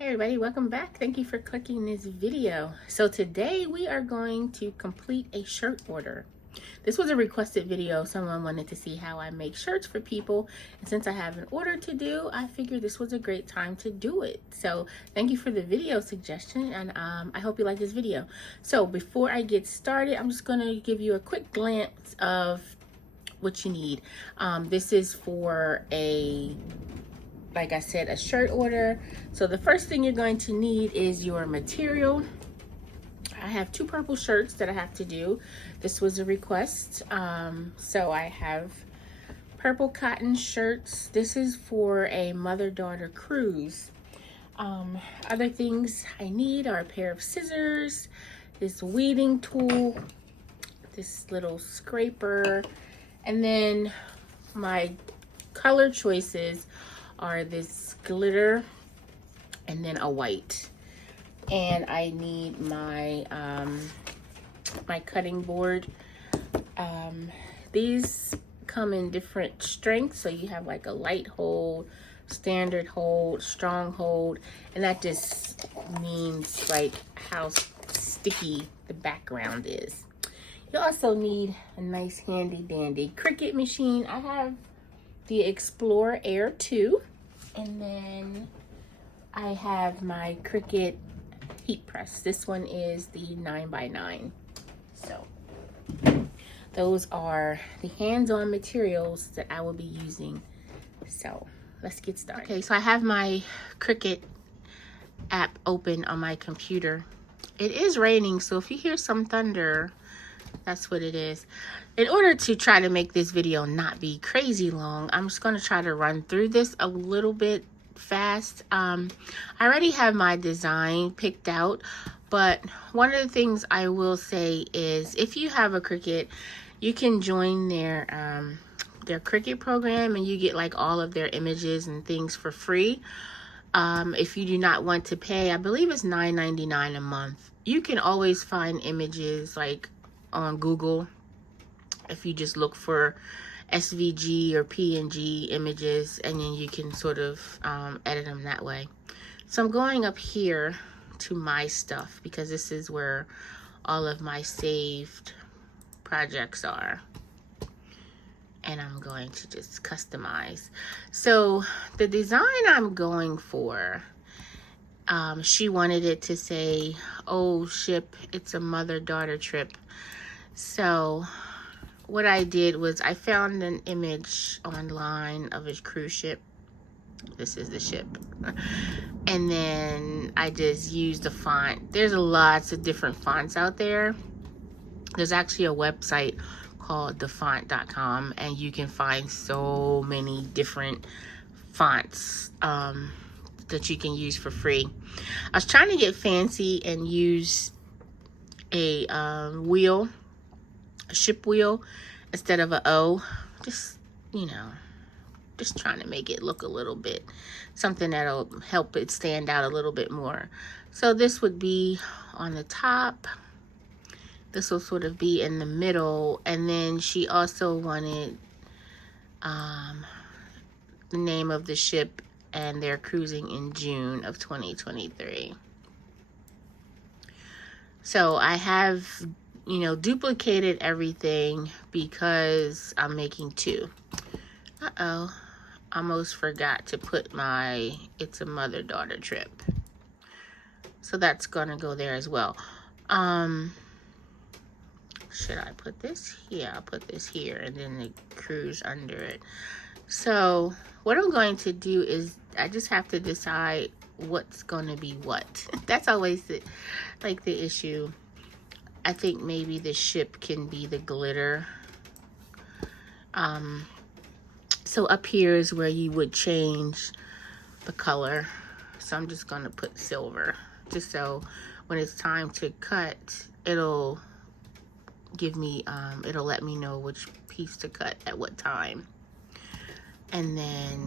Hey everybody, welcome back. Thank you for clicking this video. So today we are going to complete a shirt order. This was a requested video. Someone wanted to see how I make shirts for people. And since I have an order to do, I figured this was a great time to do it. So thank you for the video suggestion, and I hope you like this video. So before I get started, I'm just going to give you a quick glance of what you need. This is for like I said, a shirt order. So the first thing you're going to need is your material. I have two purple shirts that I have to do. This was a request. So I have purple cotton shirts. This is for a mother-daughter cruise. Other things I need are a pair of scissors, this weeding tool, this little scraper, and then my color choices are this glitter and then a white. And I need my my cutting board. These come in different strengths, so you have like a light hold, standard hold, strong hold, and that just means like how sticky the background is. You also need a nice handy dandy Cricut machine. I have the Explorer Air 2, and then I have my Cricut heat press. This one is the 9x9. So those are the hands-on materials that I will be using. So let's get started. Okay, so I have my Cricut app open on my computer. It is raining, so if you hear some thunder, that's what it is. In order to try to make this video not be crazy long, I'm just going to try to run through this a little bit fast. I already have my design picked out, but one of the things I will say is if you have a Cricut, you can join their Cricut program and you get like all of their images and things for free. If you do not want to pay, I believe it's $9.99 a month. You can always find images like on Google if you just look for SVG or PNG images, and then you can sort of edit them that way. So I'm going up here to my stuff because this is where all of my saved projects are, and I'm going to just customize. So the design I'm going for, she wanted it to say, "Oh ship, it's a mother-daughter trip." So what I did was I found an image online of a cruise ship. This is the ship. And then I just used the font. There's lots of different fonts out there. There's actually a website called thefont.com, and you can find so many different fonts that you can use for free. I was trying to get fancy and use a wheel, a ship wheel instead of an O. Just, you know, just trying to make it look a little bit something that'll help it stand out a little bit more. So this would be on the top. This will sort of be in the middle, and then she also wanted the name of the ship, and they're cruising in June of 2023. So I have, you know, duplicated everything because I'm making two. Uh-oh, almost forgot to put my "It's a Mother-Daughter Trip." So that's gonna go there as well. Should I put this here? I'll put this here, and then the cruise under it. So what I'm going to do is I just have to decide what's gonna be what. That's always the issue. I think maybe the ship can be the glitter. So up here is where you would change the color. So I'm just gonna put silver, just so when it's time to cut, it'll give me, it'll let me know which piece to cut at what time. And then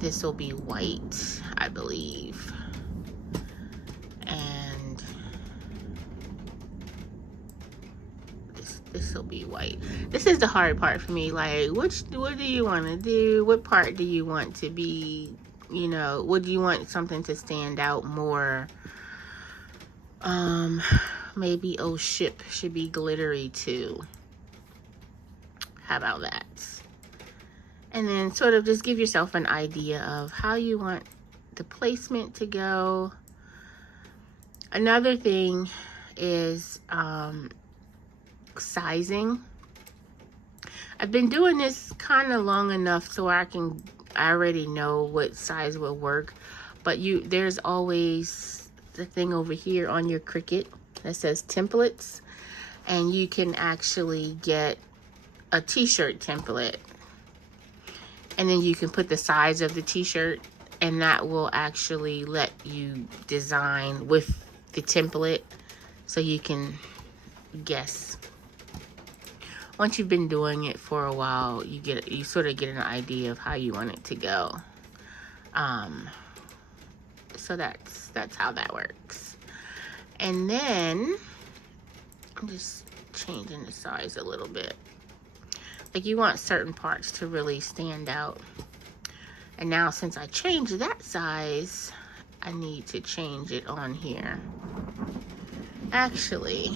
this will be white, I believe. And this will be white. This is the hard part for me. Like, what do you want to do? What part do you want to be you know, would you want something to stand out more? Maybe oh ship should be glittery too. How about that? And then sort of just give yourself an idea of how you want the placement to go. Another thing is sizing. I've been doing this kind of long enough so I already know what size will work. But there's always the thing over here on your Cricut that says templates, and you can actually get a t-shirt template, and then you can put the size of the t-shirt, and that will actually let you design with the template so you can guess. Once you've been doing it for a while, you sort of get an idea of how you want it to go. So that's how that works. And then I'm just changing the size a little bit. Like, you want certain parts to really stand out. And now since I changed that size, I need to change it on here. Actually,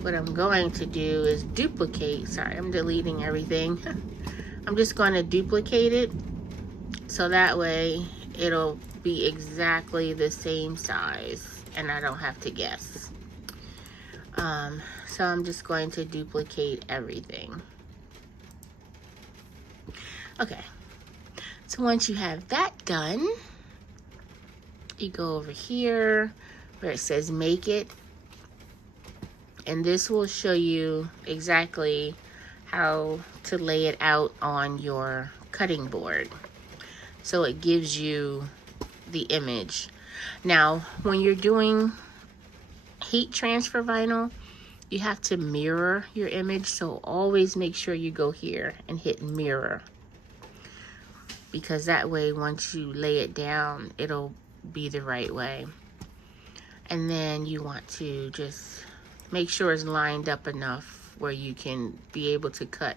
what I'm going to do is duplicate. Sorry, I'm deleting everything. I'm just going to duplicate it so that way it'll be exactly the same size and I don't have to guess. So I'm just going to duplicate everything. Okay, so once you have that done, you go over here where it says make it, and this will show you exactly how to lay it out on your cutting board. So it gives you the image. Now, when you're doing heat transfer vinyl, you have to mirror your image, so always make sure you go here and hit mirror, because that way once you lay it down, it'll be the right way. And then you want to just make sure it's lined up enough where you can be able to cut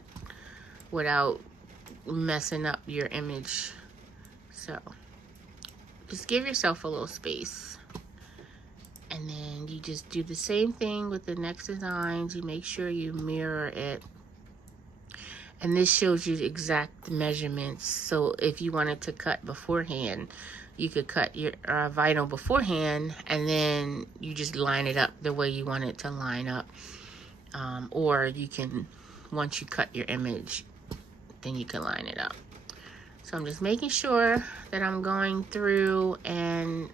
without messing up your image. So just give yourself a little space. And then you just do the same thing with the next designs. You make sure you mirror it. And this shows you the exact measurements. So if you wanted to cut beforehand, you could cut your vinyl beforehand, and then you just line it up the way you want it to line up. Or you can, once you cut your image, then you can line it up. So I'm just making sure that I'm going through and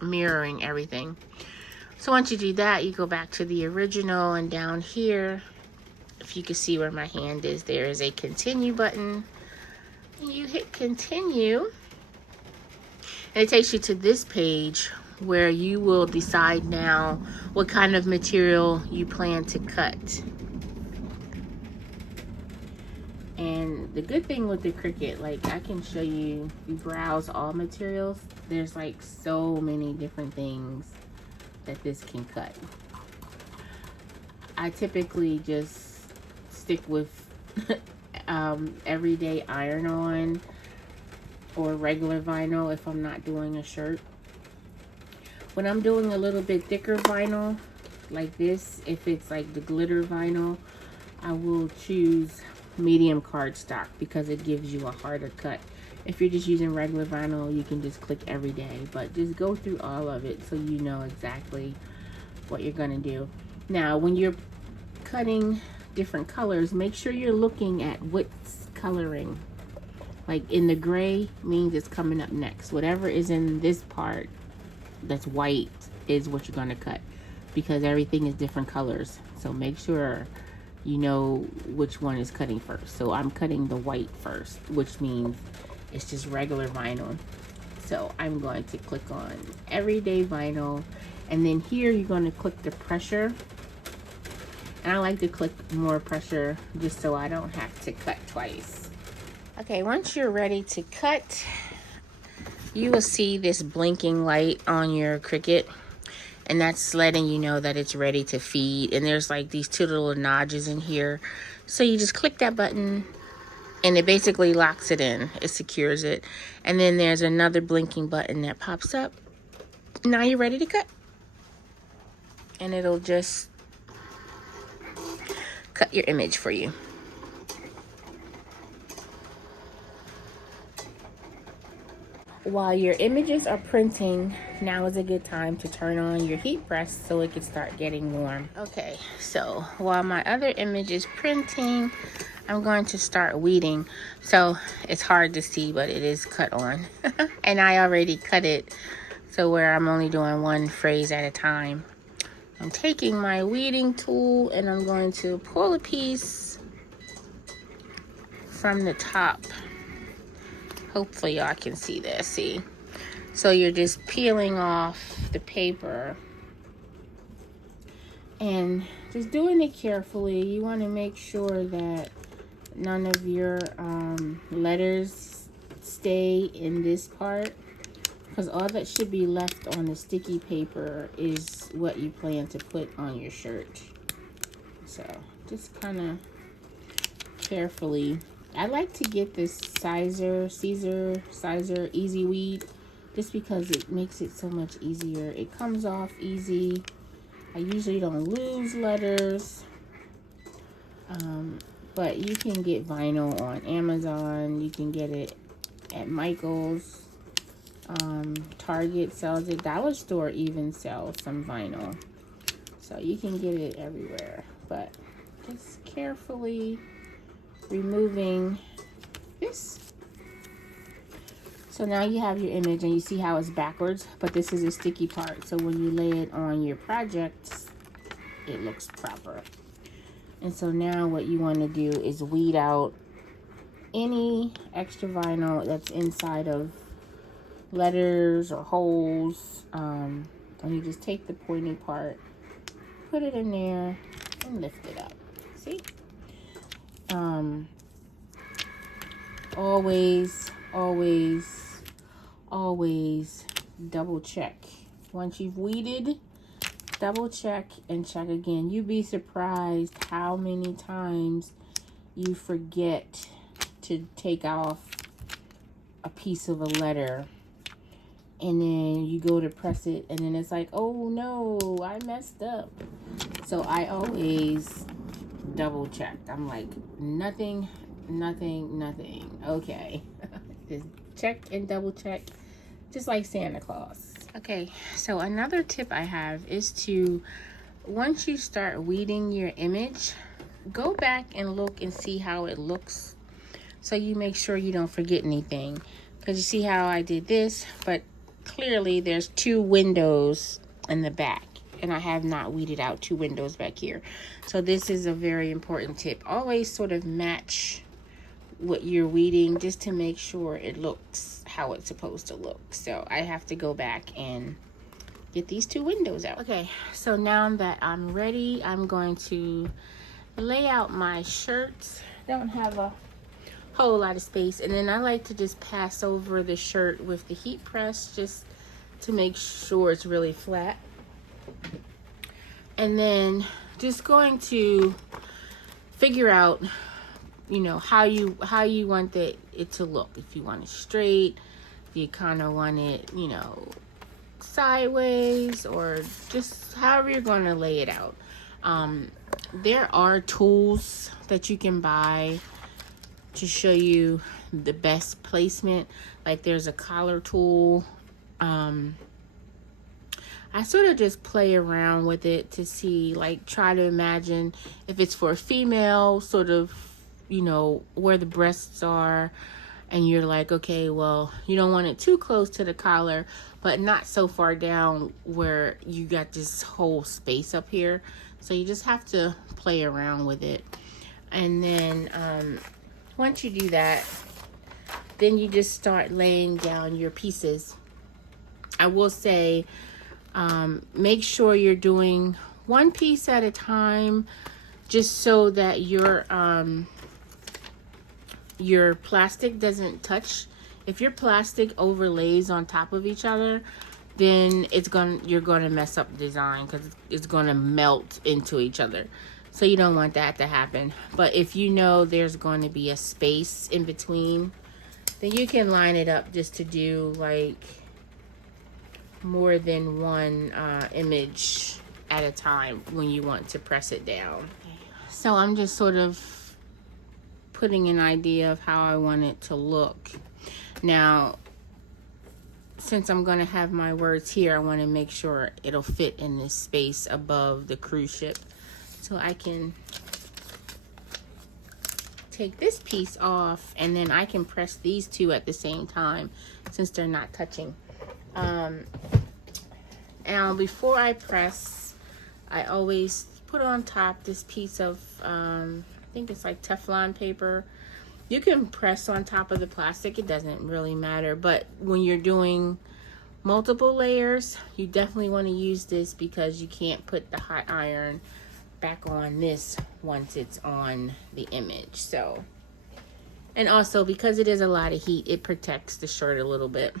mirroring everything. So once you do that, you go back to the original, and down here, if you can see where my hand is, there is a continue button. And you hit continue, and it takes you to this page where you will decide now what kind of material you plan to cut. And the good thing with the Cricut, like, I can show you, you browse all materials, there's like so many different things that this can cut. I typically just stick with everyday iron-on or regular vinyl if I'm not doing a shirt. When I'm doing a little bit thicker vinyl like this, if it's like the glitter vinyl, I will choose medium cardstock because it gives you a harder cut. If you're just using regular vinyl, you can just click every day, but just go through all of it so you know exactly what you're gonna do. Now, when you're cutting different colors, make sure you're looking at what's coloring. Like in the gray means it's coming up next. Whatever is in this part that's white is what you're gonna cut, because everything is different colors. So make sure you know which one is cutting first. So I'm cutting the white first, which means it's just regular vinyl. So I'm going to click on everyday vinyl, and then here you're going to click the pressure. And I like to click more pressure just so I don't have to cut twice. Okay, once you're ready to cut, you will see this blinking light on your Cricut, and that's letting you know that it's ready to feed. And there's like these two little notches in here. So you just click that button, And it basically locks it in. It secures it. And then there's another blinking button that pops up. Now you're ready to cut. And it'll just cut your image for you. While your images are printing, now is a good time to turn on your heat press so it can start getting warm. Okay, so while my other image is printing, I'm going to start weeding. So it's hard to see, but it is cut on. And I already cut it so where I'm only doing one phrase at a time. I'm taking my weeding tool and I'm going to pull a piece from the top. Hopefully y'all can see this, see? So you're just peeling off the paper and just doing it carefully. You want to make sure that none of your letters stay in this part, because all that should be left on the sticky paper is what you plan to put on your shirt. So just kind of carefully. I like to get this Caesar Easy Weed just because it makes it so much easier. It comes off easy. I usually don't lose letters. But you can get vinyl on Amazon. You can get it at Michael's. Target sells it. Dollar Store even sells some vinyl. So you can get it everywhere. But just carefully removing this. So now you have your image and you see how it's backwards, but this is a sticky part. So when you lay it on your project, it looks proper. And so now what you want to do is weed out any extra vinyl that's inside of letters or holes. And you just take the pointy part, put it in there, and lift it up. See? Always double check. Once you've weeded, double check and check again. You'd be surprised how many times you forget to take off a piece of a letter, and then you go to press it and then it's like, oh no, I messed up. So I always double checked. I'm like, nothing. Okay. Just check and double check, just like Santa Claus. Okay, so another tip I have is to, once you start weeding your image, go back and look and see how it looks, so you make sure you don't forget anything. Because you see how I did this, but clearly there's 2 windows in the back, and I have not weeded out 2 windows back here. So this is a very important tip. Always sort of match what you're weeding just to make sure it looks how it's supposed to look. So I have to go back and get these 2 windows out. Okay, so now that I'm ready, I'm going to lay out my shirts. Don't have a whole lot of space, and then I like to just pass over the shirt with the heat press just to make sure it's really flat. And then just going to figure out, you know, how you want it to look. If you want it straight, if you kind of want it, you know, sideways, or just however you're going to lay it out. There are tools that you can buy to show you the best placement. Like there's a collar tool. I sort of just play around with it to see, like, try to imagine if it's for a female, sort of, you know, where the breasts are, and you're like, okay, well, you don't want it too close to the collar, but not so far down where you got this whole space up here. So you just have to play around with it. And then once you do that, then you just start laying down your pieces. I will say, make sure you're doing 1 piece at a time, just so that your plastic doesn't touch. If your plastic overlays on top of each other, then you're gonna mess up the design, because it's gonna melt into each other. So you don't want that to happen. But if you know there's going to be a space in between, then you can line it up just to do like more than one image at a time when you want to press it down. So I'm just sort of putting an idea of how I want it to look. Now, since I'm going to have my words here, I want to make sure it'll fit in this space above the cruise ship. So I can take this piece off, and then I can press these two at the same time since they're not touching. Now before I press, I always put on top this piece of I think it's like Teflon paper. You can press on top of the plastic, it doesn't really matter, but when you're doing multiple layers, you definitely want to use this because you can't put the hot iron back on this once it's on the image. So, and also because it is a lot of heat, it protects the shirt a little bit.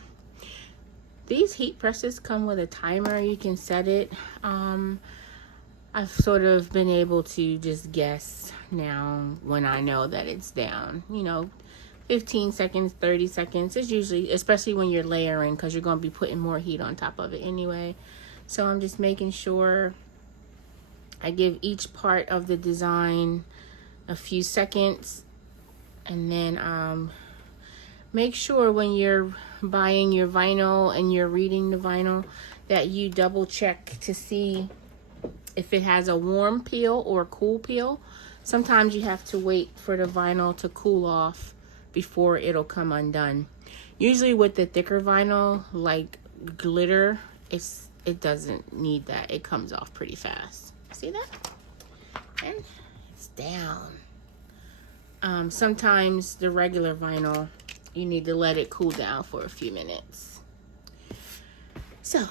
These heat presses come with a timer. You can set it. I've sort of been able to just guess now when I know that it's down, you know, 15 seconds, 30 seconds. It's usually, especially when you're layering, because you're going to be putting more heat on top of it anyway. So I'm just making sure I give each part of the design a few seconds, and then make sure when you're buying your vinyl and you're reading the vinyl that you double check to see if it has a warm peel or a cool peel. Sometimes you have to wait for the vinyl to cool off before it'll come undone. Usually with the thicker vinyl like glitter, it doesn't need that. It comes off pretty fast. See that? And it's down. Sometimes the regular vinyl, you need to let it cool down for a few minutes. So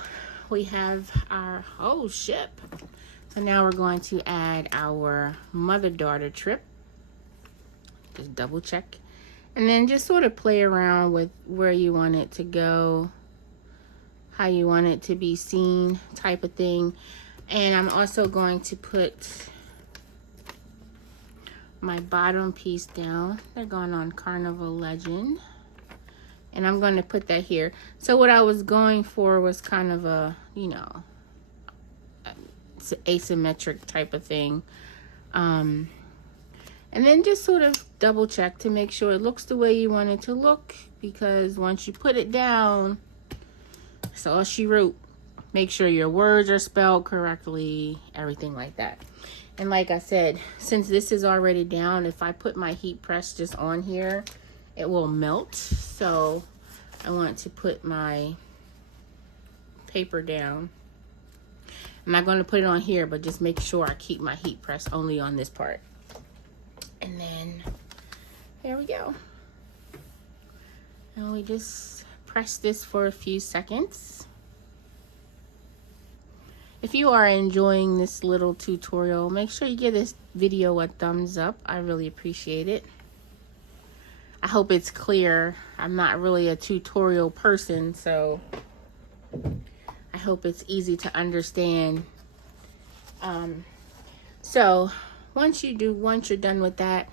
we have our whole ship. So now we're going to add our mother-daughter trip. Just double check. And then just sort of play around with where you want it to go, how you want it to be seen, type of thing. And I'm also going to put my bottom piece down. They're going on Carnival Legend. And I'm going to put that here. So what I was going for was kind of a, you know, asymmetric type of thing. And then just sort of double check to make sure it looks the way you want it to look. Because once you put it down, that's all she wrote. Make sure your words are spelled correctly, everything like that. And like I said, since this is already down, if I put my heat press just on here, it will melt. So I want to put my paper down. I'm not going to put it on here, but just make sure I keep my heat press only on this part. And then there we go. And we just press this for a few seconds. If you are enjoying this little tutorial, make sure you give this video a thumbs up. I really appreciate it. I hope it's clear. I'm not really a tutorial person, so I hope it's easy to understand. So once you're done with that,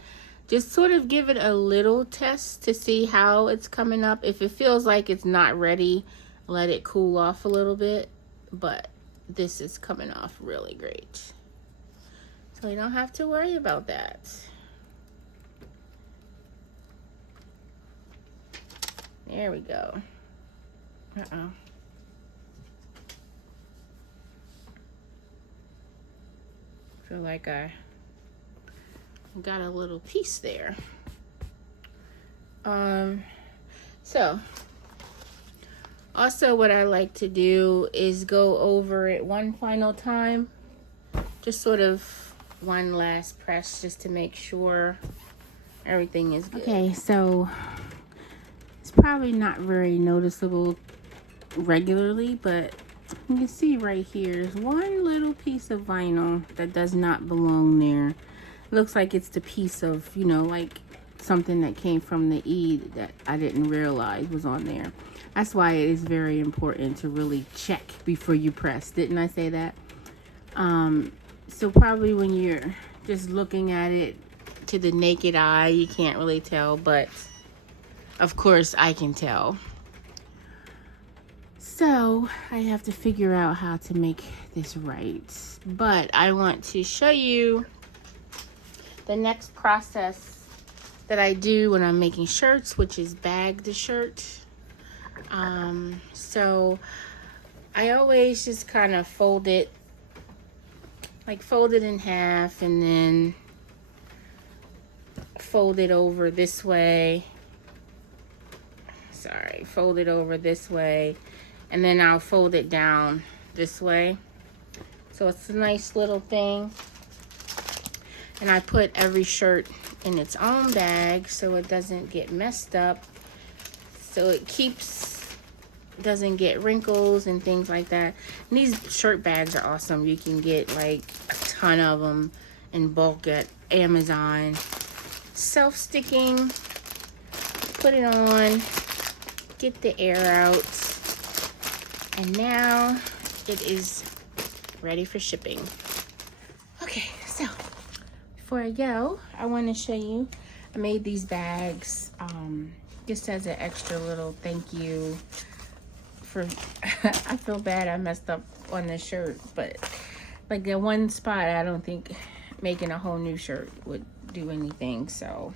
just sort of give it a little test to see how it's coming up. If it feels like it's not ready, let it cool off a little bit. But this is coming off really great. So you don't have to worry about that. There we go. Feel like I got a little piece there. So also what I like to do is go over it one final time, just sort of one last press just to make sure everything is good. Okay, so it's probably not very noticeable regularly, but you can see right here is one little piece of vinyl that does not belong there. It looks like it's the piece of, you know, like something that came from the E that I didn't realize was on there. That's why it is very important to really check before you press. Didn't I say that? So probably when you're just looking at it to the naked eye, you can't really tell, but of course I can tell. So I have to figure out how to make this right. But I want to show you the next process that I do when I'm making shirts, which is bag the shirt. So I always just kind of fold it in half and then fold it over this way. Sorry, fold it over this way, and then I'll fold it down this way. So it's a nice little thing. And I put every shirt in its own bag so it doesn't get messed up. So it doesn't get wrinkles and things like that. And these shirt bags are awesome. You can get like a ton of them in bulk at Amazon. Self-sticking. Put it on. Get the air out. And now it is ready for shipping. Okay, so before I go, I want to show you, I made these bags just as an extra little thank you for, I feel bad I messed up on this shirt, but like the one spot, I don't think making a whole new shirt would do anything. So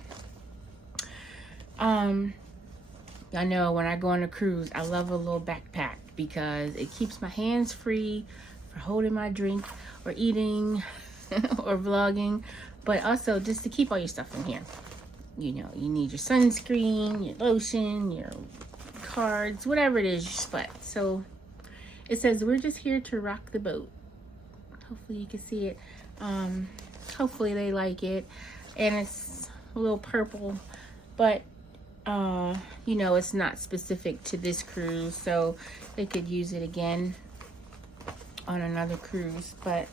I know when I go on a cruise, I love a little backpack because it keeps my hands free for holding my drink or eating or vlogging, but also just to keep all your stuff in here. You know, you need your sunscreen, your lotion, your cards, whatever it is you sweat. So it says, we're just here to rock the boat. Hopefully you can see it. Hopefully they like it. And it's a little purple, but you know, it's not specific to this cruise, so they could use it again on another cruise. But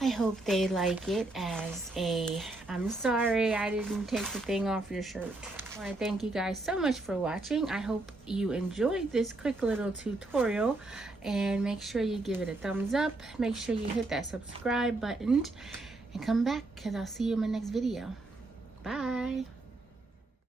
I hope they like it as a, I'm sorry I didn't take the thing off your shirt. I want to thank you guys so much for watching. I hope you enjoyed this quick little tutorial, and make sure you give it a thumbs up. Make sure you hit that subscribe button and come back because I'll see you in my next video. Bye.